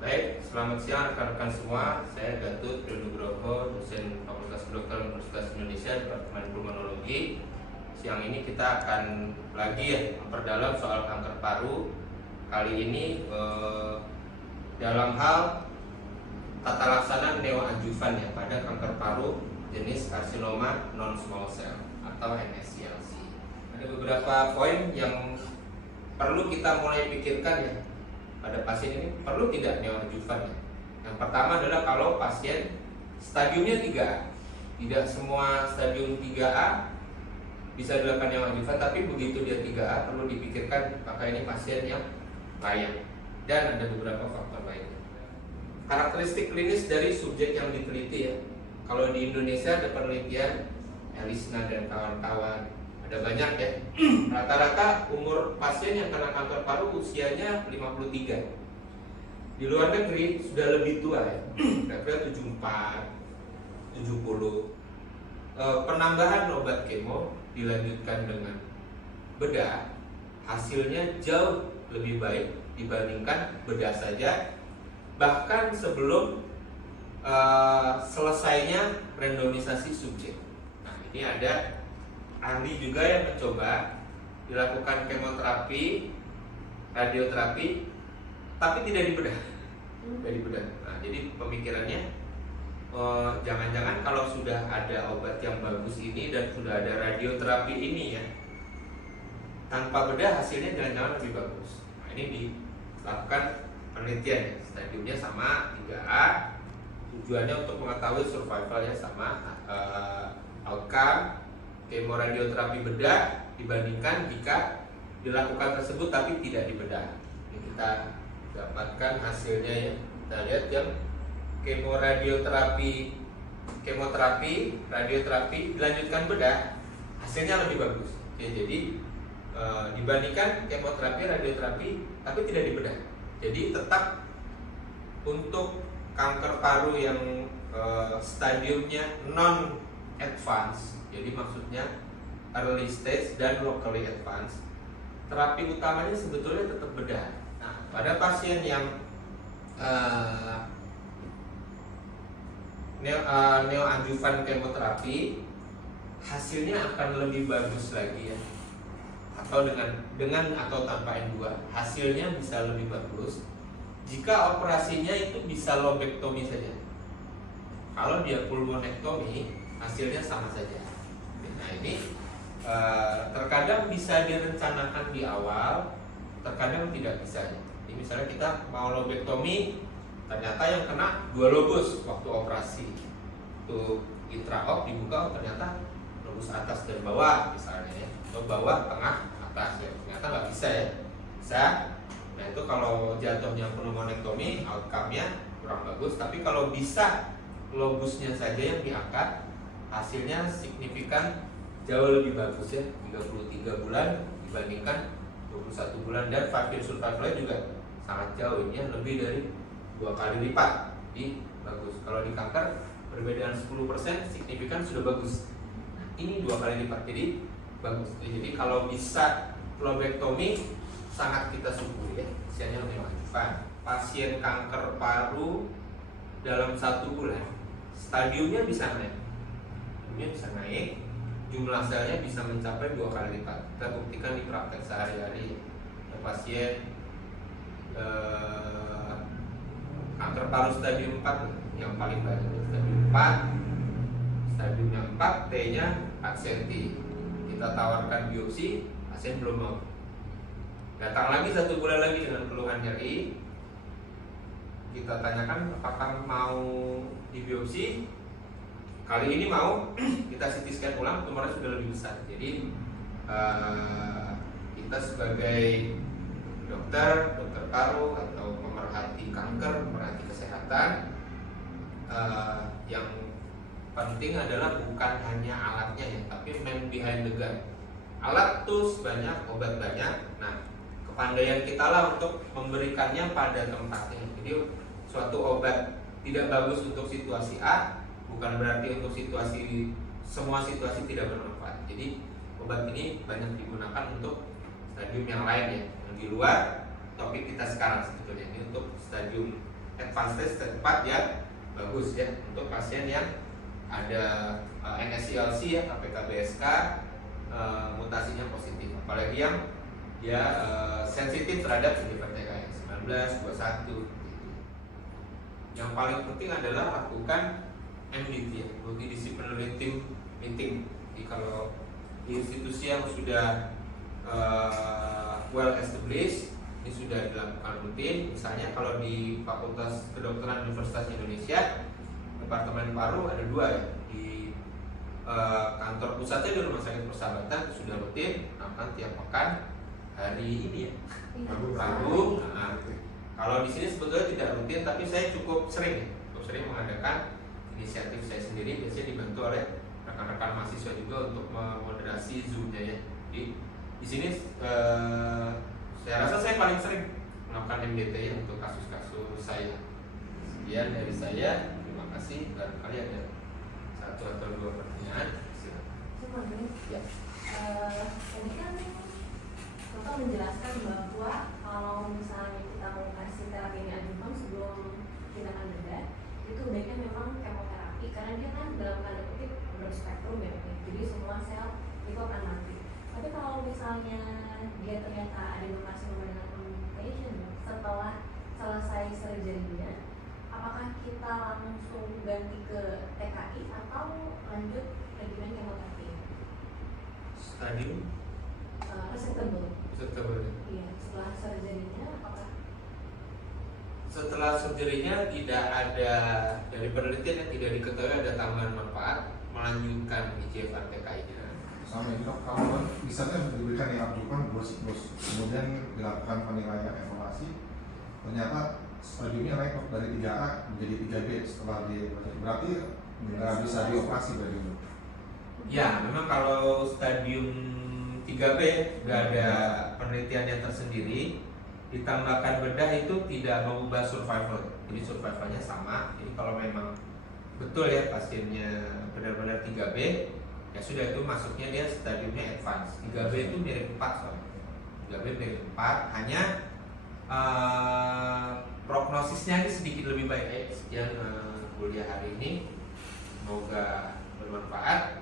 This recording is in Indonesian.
Baik, selamat siang rekan-rekan semua. Saya Gatot Nugroho, dosen Fakultas Kedokteran Universitas Indonesia, Departemen Pulmonologi. Siang ini kita akan lagi memperdalam soal kanker paru. Kali ini dalam hal tata laksana neoadjuvan pada kanker paru jenis karsinoma non small cell atau NSCLC. Ada beberapa poin yang perlu kita mulai pikirkan pada pasien ini, perlu tidak neoadjuvan. Yang pertama adalah kalau pasien stadiumnya 3A. Tidak semua stadium 3A bisa dilakukan neoadjuvan, tapi begitu dia 3A perlu dipikirkan apakah ini pasien yang layak. Dan ada beberapa faktor lainnya. Karakteristik klinis dari subjek yang diteliti Kalau di Indonesia ada penelitian Elisna dan kawan-kawan, ada banyak Rata-rata umur pasien yang kena kanker paru usianya 53. Di luar negeri sudah lebih tua kira-kira 74, 70. Penambahan obat kemo dilanjutkan dengan bedah, hasilnya jauh lebih baik dibandingkan bedah saja, bahkan sebelum selesainya randomisasi subjek. Nah, ini ada ahli juga yang mencoba dilakukan kemoterapi, radioterapi, tapi tidak dibedah. Nah, jadi pemikirannya jangan-jangan kalau sudah ada obat yang bagus ini dan sudah ada radioterapi ini tanpa bedah hasilnya jangan-jangan lebih bagus. Nah, ini dilakukan penelitian stadiumnya sama 3A, tujuannya untuk mengetahui survivalnya sama outcome kemoradioterapi bedah dibandingkan jika dilakukan tersebut tapi tidak dibedah. Ini kita dapatkan hasilnya Kita lihat yang radioterapi dilanjutkan bedah, hasilnya lebih bagus. Jadi dibandingkan kemoterapi, radioterapi tapi tidak dibedah. Jadi tetap untuk kanker paru yang stadiumnya non advance, jadi maksudnya early stage dan locally advanced, terapi utamanya sebetulnya tetap bedah. Nah, pada pasien yang neoadjuvan kemoterapi, hasilnya akan lebih bagus lagi atau dengan atau tanpa N2 hasilnya bisa lebih bagus jika operasinya itu bisa lobektomi saja. Kalau dia pulmonektomi hasilnya sama saja. Nah, ini terkadang bisa direncanakan di awal, terkadang tidak bisa. Jadi misalnya kita mau lobektomi, ternyata yang kena 2 lobus waktu operasi. Untuk intraop dibuka, ternyata lobus atas dan bawah misalnya atau bawah, tengah, atas ternyata nggak bisa Bisa. Nah, itu kalau jatuhnya pulmonektomi, outcome-nya kurang bagus. Tapi kalau bisa lobusnya saja yang diangkat, hasilnya signifikan jauh lebih bagus 33 bulan dibandingkan 21 bulan, dan 5 year survival juga sangat jauh, ini lebih dari 2 kali lipat. Jadi bagus. Kalau di kanker perbedaan 10% signifikan sudah bagus. Nah, ini 2 kali lipat, jadi bagus. Jadi kalau bisa lobektomi sangat kita syukuri usianya lebih advance. Pasien kanker paru dalam 1 bulan stadiumnya bisa naik, jumlah selnya bisa mencapai 2 kali lipat. Kita buktikan di praktek sehari-hari. Pasien kanker paru stadium 4 yang paling banyak, stadiumnya 4, T-nya 4 cm. Kita tawarkan biopsi, pasien belum mau. Datang lagi 1 bulan lagi dengan keluhan nyeri. Kita tanyakan apakah mau dibiopsi. Kali ini mau, kita CT scan ulang, tumornya sudah lebih besar. Jadi kita sebagai dokter paru atau pemerhati kanker, pemerhati kesehatan, yang penting adalah bukan hanya alatnya tapi man behind the gun. Alat tools banyak, obat banyak. Nah, kepandaian kita lah untuk memberikannya pada tempatnya. Jadi suatu obat tidak bagus untuk situasi A bukan berarti untuk semua situasi tidak bermanfaat. Jadi obat ini banyak digunakan untuk stadium yang lain yang di luar topik kita sekarang sebetulnya. Ini untuk stadium advance tempat yang bagus ya untuk pasien yang ada NSCLC ya, KPK-BSK, mutasinya positif, apalagi yang dia sensitif terhadap IGFR TKI 19, 21 gitu. Yang paling penting adalah lakukan MDT ya, multidisciplinary team meeting. Jadi kalau di institusi yang sudah well established, ini sudah dilakukan rutin. Misalnya kalau di Fakultas Kedokteran Universitas Indonesia, Departemen Paru ada 2 ya. Di kantor pusatnya di Rumah Sakit Persahabatan sudah rutin, melakukan tiap pekan hari ini ya, Rabu. Nah, kalau di sini sebetulnya tidak rutin, tapi saya cukup sering mengadakan inisiatif saya sendiri, biasanya dibantu oleh rekan-rekan mahasiswa juga untuk memoderasi Zoom-nya ya. Di sini saya rasa saya paling sering melakukan MDT ya untuk kasus-kasus saya. Sekian dari saya, terima kasih. Barangkali ada 1 atau 2 pertanyaan. Silakan. Ya. Tadi kan Bapak menjelaskan bahwa kalau misalnya kita mau kasih terapi ini adjuvan sebelum tindakan bedah, itu baiknya memang kemoterapi karena dia kan dalam tanda kutip berspektrum ya, jadi semua sel itu akan mati. Tapi kalau misalnya dia ternyata adenokarsinoma dengan mutation setelah selesai surgery-nya, apakah kita langsung ganti ke TKI atau lanjut regimen kemoterapi? Stadium Resectable. Iya, setelah surgery-nya apakah? Setelah surgery-nya tidak ada, dari penelitian yang tidak diketahui ada tambahan manfaat melanjutkan IGFR TKI-nya. Sama itu kalau misalnya diberikan yang adjuvan 2 siklus, kemudian dilakukan penilaian evaluasi, ternyata stadiumnya naik dari 3A menjadi 3B setelah berarti nggak bisa dioperasi berarti itu. Ya, memang kalau stadium 3B sudah ada penelitian yang tersendiri, ditambahkan bedah itu tidak mengubah survival, jadi survivalnya sama. Jadi kalau memang betul ya pasiennya benar-benar 3B, ya sudah, itu masuknya dia stadiumnya advance. 3B itu mirip 4 soalnya. 3B mirip 4, hanya prognosisnya ini sedikit lebih baik. Sekian kuliah hari ini, semoga bermanfaat.